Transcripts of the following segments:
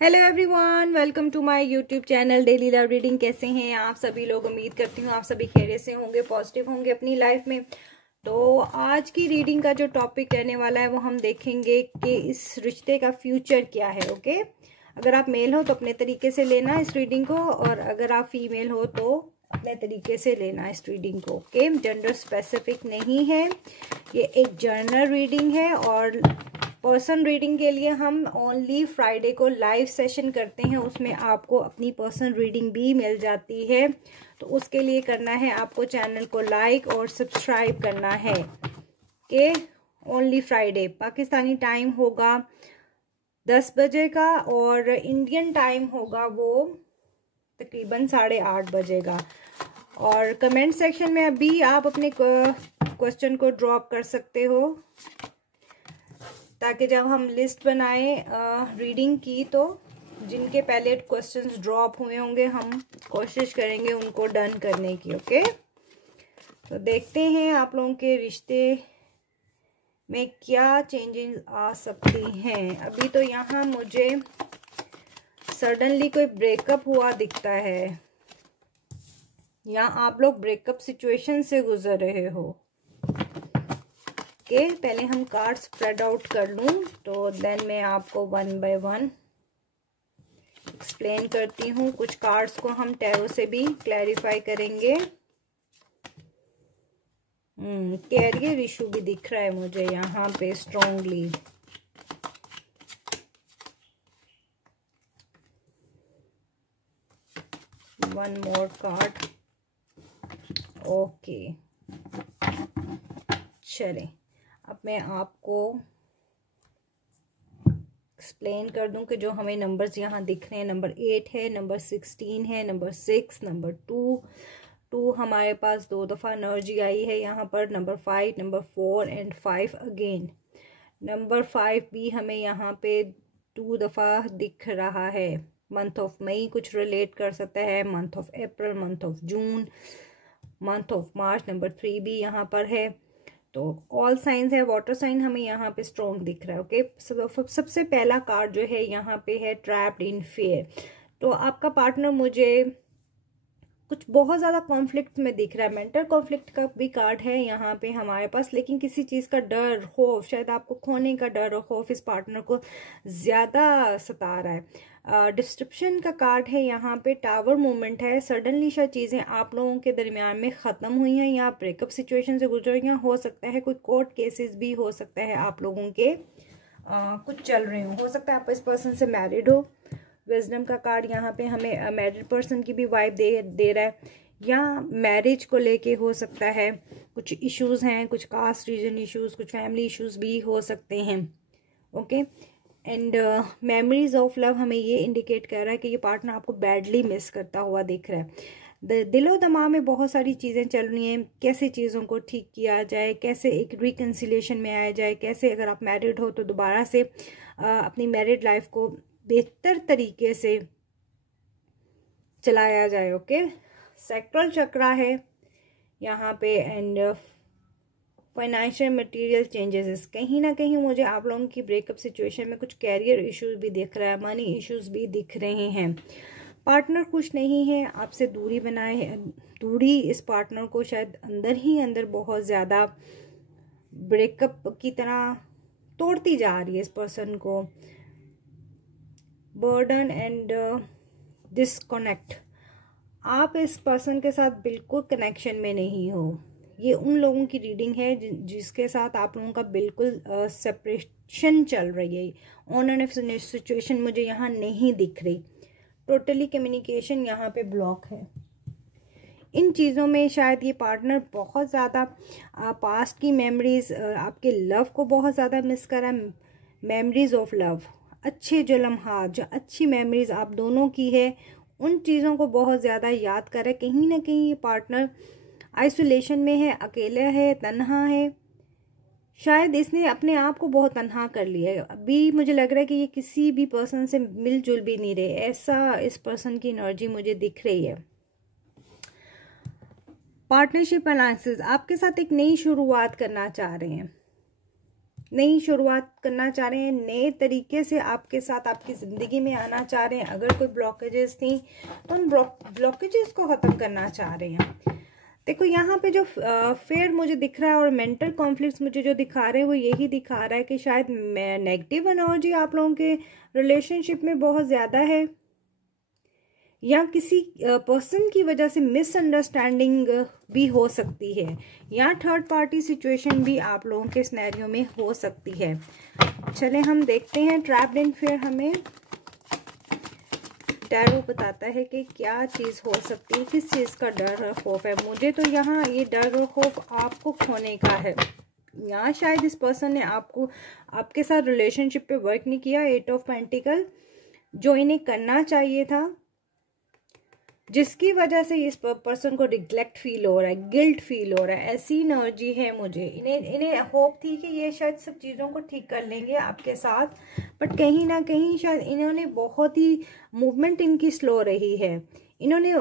Hello everyone, welcome to my YouTube channel daily love reading. कैसे हैं आप सभी लोग? उम्मीद करती हूँ आप सभी खैरियत से होंगे, पॉजिटिव होंगे अपनी लाइफ में। तो आज की रीडिंग का जो टॉपिक रहने वाला है वो हम देखेंगे कि इस रिश्ते का फ्यूचर क्या है। ओके, अगर आप मेल हो तो अपने तरीके से लेना इस रीडिंग को, और अगर आप फीमेल हो तो अपने तरीके से लेना इस रीडिंग को। ओके, जेंडर स्पेसिफिक नहीं है, ये एक जनरल रीडिंग है। और पर्सन रीडिंग के लिए हम ओनली फ्राइडे को लाइव सेशन करते हैं, उसमें आपको अपनी पर्सन रीडिंग भी मिल जाती है। तो उसके लिए करना है आपको चैनल को लाइक और सब्सक्राइब करना है। कि ओनली फ्राइडे पाकिस्तानी टाइम होगा 10 बजे का, और इंडियन टाइम होगा वो तकरीबन 8:30 बजे का। और कमेंट सेक्शन में अभी आप अपने क्वेश्चन को ड्रॉप कर सकते हो, ताकि जब हम लिस्ट बनाएं रीडिंग की तो जिनके पहले क्वेश्चंस ड्रॉप हुए होंगे हम कोशिश करेंगे उनको डन करने की। ओके, तो देखते हैं आप लोगों के रिश्ते में क्या चेंजेस आ सकती हैं। अभी तो यहाँ मुझे सडनली कोई ब्रेकअप हुआ दिखता है, या आप लोग ब्रेकअप सिचुएशन से गुजर रहे हो। ओके, पहले हम कार्ड स्प्रेड आउट कर लूं तो देन मैं आपको वन बाय वन एक्सप्लेन करती हूँ। कुछ कार्ड्स को हम टैरो से भी क्लैरिफाई करेंगे। कैरियर इशू भी दिख रहा है मुझे यहाँ पे strongly. One more card. Okay, चलें अब मैं आपको एक्सप्लेन कर दूं कि जो हमें नंबर्स यहाँ दिख रहे हैं, नंबर 8 है, नंबर 16 है, नंबर 6, नंबर 2 हमारे पास 2 दफ़ा एनर्जी आई है यहाँ पर, number 5, number 4 and 5 again. Number 5 भी हमें यहाँ पे 2 दफ़ा दिख रहा है। मंथ ऑफ मई कुछ रिलेट कर सकता है, month of April, month of June, month of March. Number 3 भी यहाँ पर है। तो ऑल साइंस है, वाटर साइन हमें यहाँ पे स्ट्रॉन्ग दिख रहा है। ओके, सबसे पहला कार्ड जो है यहाँ पे है ट्रैप्ड इन फियर। तो आपका पार्टनर मुझे कुछ बहुत ज़्यादा कॉन्फ्लिक्ट में दिख रहा है। मेंटल कॉन्फ्लिक्ट का भी कार्ड है यहाँ पे हमारे पास, लेकिन किसी चीज़ का डर, खौफ, शायद आपको खोने का डर और खौफ इस पार्टनर को ज़्यादा सता रहा है। डिस्ट्रप्शन का कार्ड है यहाँ पे, टावर मूवमेंट है। सडनली शायद चीज़ें आप लोगों के दरमियान में ख़त्म हुई हैं, या ब्रेकअप सिचुएशन से गुजर गई, हो सकता है कोई कोर्ट केसेस भी हो सकता है आप लोगों के कुछ चल रहे हो सकता है आप इस पर्सन से मैरिड हो। विजडम का कार्ड यहाँ पे हमें मैरिड पर्सन की भी वाइब दे रहा है, या मैरिज को लेके हो सकता है कुछ इश्यूज हैं, कुछ कास्ट रीजन इश्यूज, कुछ फैमिली इश्यूज भी हो सकते हैं। Okay, and memories of love हमें ये इंडिकेट कर रहा है कि ये पार्टनर आपको बैडली मिस करता हुआ दिख रहा है। दिलो दिमाग में बहुत सारी चीज़ें चल रही हैं, कैसे चीज़ों को ठीक किया जाए, कैसे एक रिकन्सिलेशन में आया जाए, कैसे अगर आप मैरिड हो तो दोबारा से अपनी मैरिड लाइफ को बेहतर तरीके से चलाया जाए। ओके, सेक्टरल चक्रा है यहाँ पे, एंड फाइनेंशियल मटेरियल चेंजेस। कहीं ना कहीं मुझे आप लोगों की ब्रेकअप सिचुएशन में कुछ कैरियर इश्यूज भी दिख रहा है, मनी इश्यूज भी दिख रहे हैं। पार्टनर खुश नहीं है, आपसे दूरी बनाए है। दूरी इस पार्टनर को शायद अंदर ही अंदर बहुत ज़्यादा ब्रेकअप की तरह तोड़ती जा रही है इस पर्सन को। बर्डन एंड डिसकनेक्ट, आप इस पर्सन के साथ बिल्कुल कनेक्शन में नहीं हो। ये उन लोगों की रीडिंग है जिसके साथ आप लोगों का बिल्कुल सेपरेशन चल रही है। ऑन एंड ऑफ सिचुएशन मुझे यहाँ नहीं दिख रही। टोटली कम्युनिकेशन यहाँ पे ब्लॉक है। इन चीज़ों में शायद ये पार्टनर बहुत ज़्यादा पास्ट की मेमोरीज, आपके लव को बहुत ज़्यादा मिस करा। मेमोरीज ऑफ लव, अच्छे जो लम्हात, जो अच्छी मेमोरीज आप दोनों की है, उन चीज़ों को बहुत ज़्यादा याद कर रहा है। कहीं ना कहीं ये पार्टनर आइसोलेशन में है, अकेला है, तन्हा है। शायद इसने अपने आप को बहुत तन्हा कर लिया है। अभी मुझे लग रहा है कि ये किसी भी पर्सन से मिलजुल भी नहीं रहे, ऐसा इस पर्सन की एनर्जी मुझे दिख रही है। पार्टनरशिप अलायंसेस आपके साथ एक नई शुरुआत करना चाह रहे हैं। नई शुरुआत करना चाह रहे हैं, नए तरीके से आपके साथ आपकी ज़िंदगी में आना चाह रहे हैं। अगर कोई ब्लॉकेजेस थी तो उन ब्लॉकेजेस को ख़त्म करना चाह रहे हैं। देखो यहाँ पे जो फेयर मुझे दिख रहा है और मेंटल कॉन्फ्लिक्ट्स मुझे जो दिखा रहे हैं वो यही दिखा रहा है कि शायद नेगेटिव एनर्जी आप लोगों के रिलेशनशिप में बहुत ज़्यादा है, या किसी पर्सन की वजह से मिसअंडरस्टैंडिंग भी हो सकती है, या थर्ड पार्टी सिचुएशन भी आप लोगों के सिनेरियो में हो सकती है। चले हम देखते हैं ट्रैप्ड इन फेयर हमें टैरो बताता है कि क्या चीज़ हो सकती है, किस चीज़ का डर और खौफ है। मुझे तो यहाँ ये डर और खौफ आपको खोने का है। यहाँ शायद इस पर्सन ने आपके साथ रिलेशनशिप पे वर्क नहीं किया। 8 ऑफ पेंटिकल जो इन्हें करना चाहिए था, जिसकी वजह से इस पर्सन को रिग्लेक्ट फील हो रहा है, गिल्ट फील हो रहा है, ऐसी एनर्जी है मुझे। इन्हें होप थी कि ये शायद सब चीज़ों को ठीक कर लेंगे आपके साथ, बट कहीं ना कहीं शायद इन्होंने बहुत ही मूवमेंट इनकी स्लो रही है। इन्होंने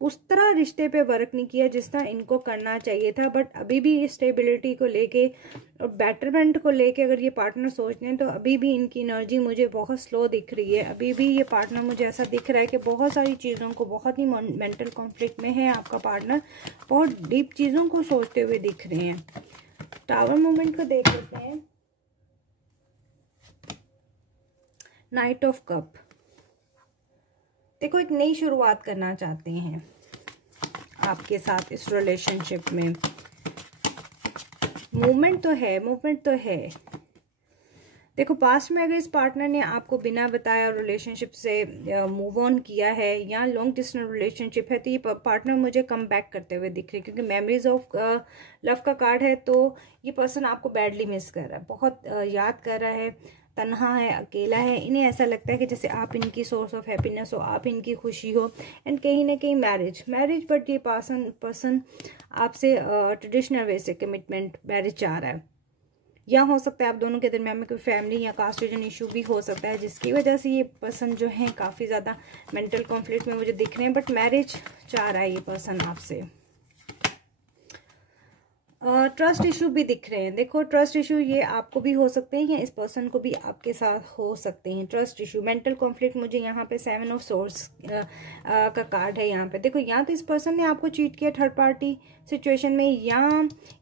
उस तरह रिश्ते पे वर्क नहीं किया जिस तरह इनको करना चाहिए था। बट अभी भी स्टेबिलिटी को लेके और बेटरमेंट को लेके अगर ये पार्टनर सोचते हैं तो अभी भी इनकी एनर्जी मुझे बहुत स्लो दिख रही है। अभी भी ये पार्टनर मुझे ऐसा दिख रहा है कि बहुत सारी चीज़ों को, बहुत ही मेंटल कॉन्फ्लिक्ट में है आपका पार्टनर, बहुत डीप चीज़ों को सोचते हुए दिख रहे हैं। टावर मूवमेंट को देख लेते हैं। नाइट ऑफ कप, देखो एक नई शुरुआत करना चाहते हैं आपके साथ इस रिलेशनशिप में। मूवमेंट तो है। देखो पास्ट में अगर इस पार्टनर ने आपको बिना बताया रिलेशनशिप से मूव ऑन किया है या लॉन्ग डिस्टेंस रिलेशनशिप है, तो ये पार्टनर मुझे कम बैक करते हुए दिख रहे हैं, क्योंकि मेमोरीज ऑफ लव का कार्ड है। तो ये पर्सन आपको बैडली मिस कर रहा है, बहुत याद कर रहा है, तन्हा है, अकेला है। इन्हें ऐसा लगता है कि जैसे आप इनकी सोर्स ऑफ हैप्पीनेस हो, आप इनकी खुशी हो, एंड कहीं ना कहीं मैरिज बट ये पर्सन आपसे ट्रेडिशनल वे से कमिटमेंट मैरिज चाह रहा है। या हो सकता है आप दोनों के दरमियान में कोई फैमिली या कास्ट रीजन इशू भी हो सकता है, जिसकी वजह से ये पर्सन जो है काफ़ी ज़्यादा मेंटल कॉन्फ्लिक्ट में मुझे दिख रहे हैं, बट मैरिज चाह रहा है ये पर्सन आपसे। ट्रस्ट इशू भी दिख रहे हैं। देखो ट्रस्ट इशू ये आपको भी हो सकते हैं या इस पर्सन को भी आपके साथ हो सकते हैं। ट्रस्ट इशू, मेंटल कॉन्फ्लिक्ट, मुझे यहाँ पे 7 ऑफ सोर्स का कार्ड है यहाँ पे। देखो या तो इस पर्सन ने आपको चीट किया थर्ड पार्टी सिचुएशन में,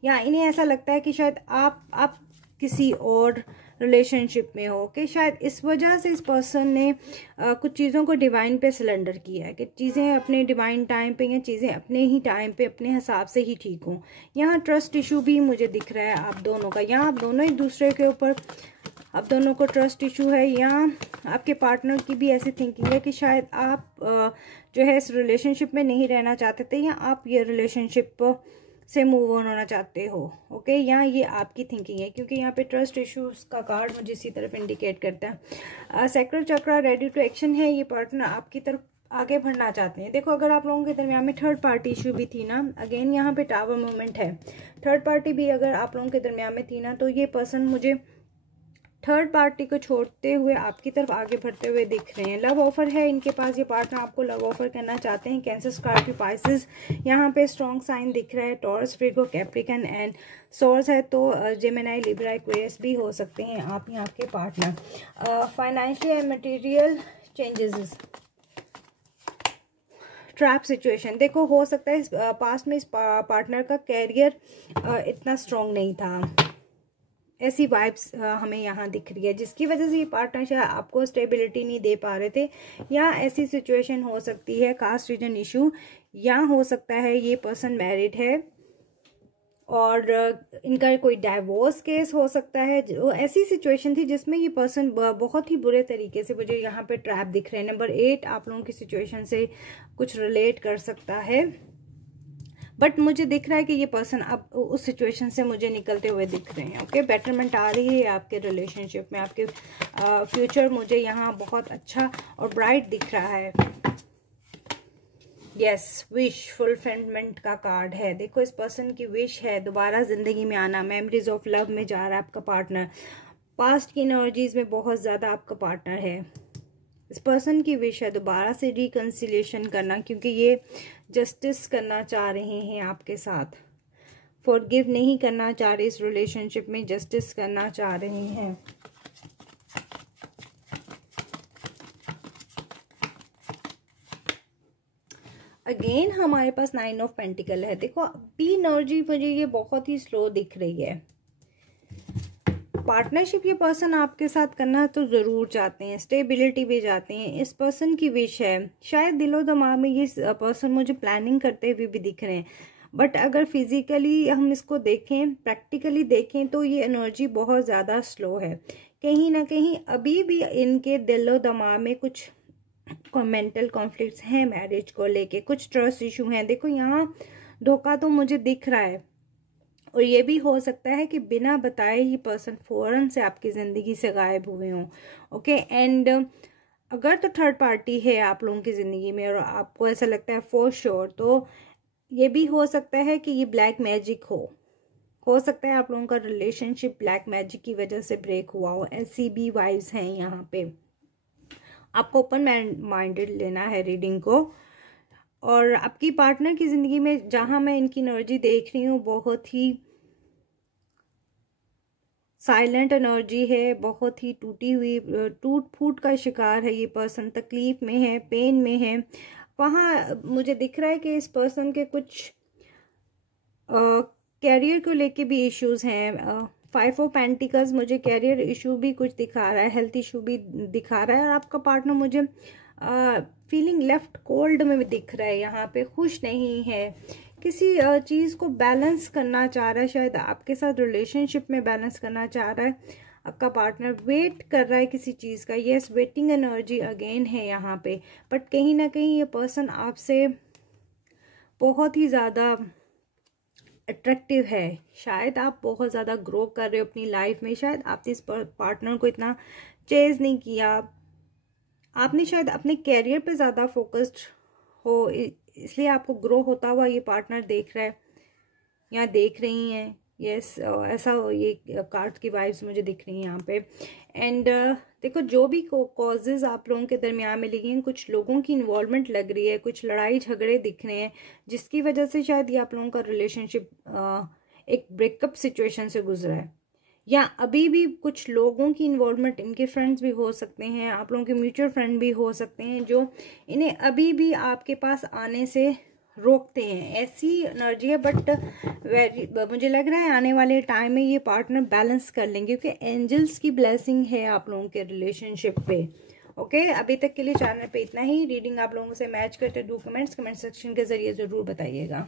या इन्हें ऐसा लगता है कि शायद आप किसी और रिलेशनशिप में हो, कि शायद इस वजह से इस पर्सन ने कुछ चीज़ों को डिवाइन पे सिलेंडर किया है, कि चीज़ें अपने डिवाइन टाइम पे या चीज़ें अपने ही टाइम पे अपने हिसाब से ही ठीक हों। यहाँ ट्रस्ट इशू भी मुझे दिख रहा है आप दोनों का। यहाँ आप दोनों एक दूसरे के ऊपर, आप दोनों को ट्रस्ट इशू है, या आपके पार्टनर की भी ऐसी थिंकिंग है कि शायद आप जो है इस रिलेशनशिप में नहीं रहना चाहते थे, या आप ये रिलेशनशिप से मूव ऑन होना चाहते हो। ओके, यहाँ ये आपकी थिंकिंग है, क्योंकि यहाँ पे ट्रस्ट इश्यूज का कार्ड मुझे इसी तरफ इंडिकेट करता है। Sacral chakra ready to action है, ये पार्टनर आपकी तरफ आगे बढ़ना चाहते हैं। देखो अगर आप लोगों के दरमियान में थर्ड पार्टी इशू भी थी ना, अगेन यहाँ पे टावर मूवमेंट है, थर्ड पार्टी भी अगर आप लोगों के दरमियान में थी ना, तो ये पर्सन मुझे थर्ड पार्टी को छोड़ते हुए आपकी तरफ आगे बढ़ते हुए दिख रहे हैं। लव ऑफर है इनके पास, ये पार्टनर आपको लव ऑफर करना चाहते हैं। कैंसर, स्कॉर्पियो, पाइसेस, यहाँ पे स्ट्रॉन्ग साइन दिख रहा है। Taurus, Virgo, Capricorn and source है, तो जेमिनी, लिब्रा, एक्वेरियस भी हो सकते हैं आप यहाँ के partner. Financial and material changes, trap situation. देखो हो सकता है इस पास्ट में इस पार्टनर का कैरियर इतना स्ट्रॉन्ग नहीं था, ऐसी वाइब्स हमें यहाँ दिख रही है, जिसकी वजह से ये पार्टनर शायद आपको स्टेबिलिटी नहीं दे पा रहे थे, या ऐसी सिचुएशन हो सकती है कास्ट रीजन इशू, या हो सकता है ये पर्सन मैरिड है और इनका कोई डाइवोर्स केस हो सकता है। जो ऐसी सिचुएशन थी जिसमें ये पर्सन बहुत ही बुरे तरीके से मुझे यहाँ पे ट्रैप दिख रहे हैं। नंबर 8 आप लोगों की सिचुएशन से कुछ रिलेट कर सकता है, बट मुझे दिख रहा है कि ये पर्सन अब उस सिचुएशन से मुझे निकलते हुए दिख रहे हैं। ओके, बेटरमेंट आ रही है आपके रिलेशनशिप में, आपके फ्यूचर मुझे यहाँ बहुत अच्छा और ब्राइट दिख रहा है। यस, विश फुलफिलमेंट का कार्ड है। देखो इस पर्सन की विश है दोबारा जिंदगी में आना, मेमोरीज ऑफ लव में जा रहा है आपका पार्टनर, पास्ट की एनर्जीज में बहुत ज़्यादा आपका पार्टनर है। इस पर्सन की विश है दोबारा से रिकंसिलिएशन करना, क्योंकि ये जस्टिस करना चाह रहे हैं आपके साथ। फॉरगिव नहीं करना चाह रहे, इस रिलेशनशिप में जस्टिस करना चाह रहे हैं। अगेन हमारे पास 9 ऑफ पेंटिकल है। देखो अभी एनर्जी मुझे ये बहुत ही स्लो दिख रही है। पार्टनरशिप ये पर्सन आपके साथ करना तो ज़रूर चाहते हैं, स्टेबिलिटी भी चाहते हैं, इस पर्सन की विश है। शायद दिलो दिमाग में ये पर्सन मुझे प्लानिंग करते हुए भी दिख रहे हैं, बट अगर फिजिकली हम इसको देखें, प्रैक्टिकली देखें तो ये एनर्जी बहुत ज़्यादा स्लो है। कहीं ना कहीं अभी भी इनके दिलो दिमाग में कुछ मेंटल कॉन्फ्लिक्ट्स हैं मैरिज को लेके, कुछ ट्रस्ट इशू हैं। देखो यहाँ धोखा तो मुझे दिख रहा है, और ये भी हो सकता है कि बिना बताए ही पर्सन फौरन से आपकी ज़िंदगी से गायब हुए हों। ओके, एंड अगर तो थर्ड पार्टी है आप लोगों की ज़िंदगी में और आपको ऐसा लगता है फॉर श्योर, तो ये भी हो सकता है कि ये ब्लैक मैजिक हो सकता है आप लोगों का रिलेशनशिप ब्लैक मैजिक की वजह से ब्रेक हुआ हो। ऐसी भी वाइब्स हैं यहाँ पे। आपको ओपन माइंडेड लेना है रीडिंग को। और आपकी पार्टनर की ज़िंदगी में जहाँ मैं इनकी एनर्जी देख रही हूँ, बहुत ही साइलेंट एनर्जी है, बहुत ही टूटी हुई, टूट फूट का शिकार है ये पर्सन, तकलीफ में है, पेन में है। वहाँ मुझे दिख रहा है कि इस पर्सन के कुछ कैरियर को लेके भी इश्यूज हैं। 5 ऑफ पेंटिकल्स मुझे कैरियर इशू भी कुछ दिखा रहा है, हेल्थ इशू भी दिखा रहा है, और आपका पार्टनर मुझे फीलिंग लेफ्ट कोल्ड में भी दिख रहा है, यहाँ पे खुश नहीं है, किसी चीज़ को बैलेंस करना चाह रहा है, शायद आपके साथ रिलेशनशिप में बैलेंस करना चाह रहा है। आपका पार्टनर वेट कर रहा है किसी चीज़ का। यस, वेटिंग एनर्जी अगेन है यहाँ पे, बट कहीं ना कहीं ये पर्सन आपसे बहुत ही ज़्यादा अट्रैक्टिव है। शायद आप बहुत ज़्यादा ग्रो कर रहे हो अपनी लाइफ में, शायद आपने इस पार्टनर को इतना चेज नहीं किया, आपने शायद अपने कैरियर पे ज़्यादा फोकस्ड हो, इसलिए आपको ग्रो होता हुआ ये पार्टनर देख रहा है या देख रही हैं। यस, ऐसा ये कार्ड की वाइब्स मुझे दिख रही हैं यहाँ पे। एंड देखो जो भी कॉजेज आप लोगों के दरमियान में लगी हैं, कुछ लोगों की इन्वॉल्वमेंट लग रही है, कुछ लड़ाई झगड़े दिख रहे हैं, जिसकी वजह से शायद ये आप लोगों का रिलेशनशिप एक ब्रेकअप सिचुएशन से गुजरा है, या अभी भी कुछ लोगों की इन्वॉल्वमेंट, इनके फ्रेंड्स भी हो सकते हैं, आप लोगों के म्यूचुअल फ्रेंड भी हो सकते हैं, जो इन्हें अभी भी आपके पास आने से रोकते हैं। ऐसी एनर्जी है, बट मुझे लग रहा है आने वाले टाइम में ये पार्टनर बैलेंस कर लेंगे, क्योंकि एंजल्स की ब्लेसिंग है आप लोगों के रिलेशनशिप पे। ओके, अभी तक के लिए चैनल पे इतना ही। रीडिंग आप लोगों से मैच करते डू कमेंट सेक्शन के जरिए ज़रूर बताइएगा।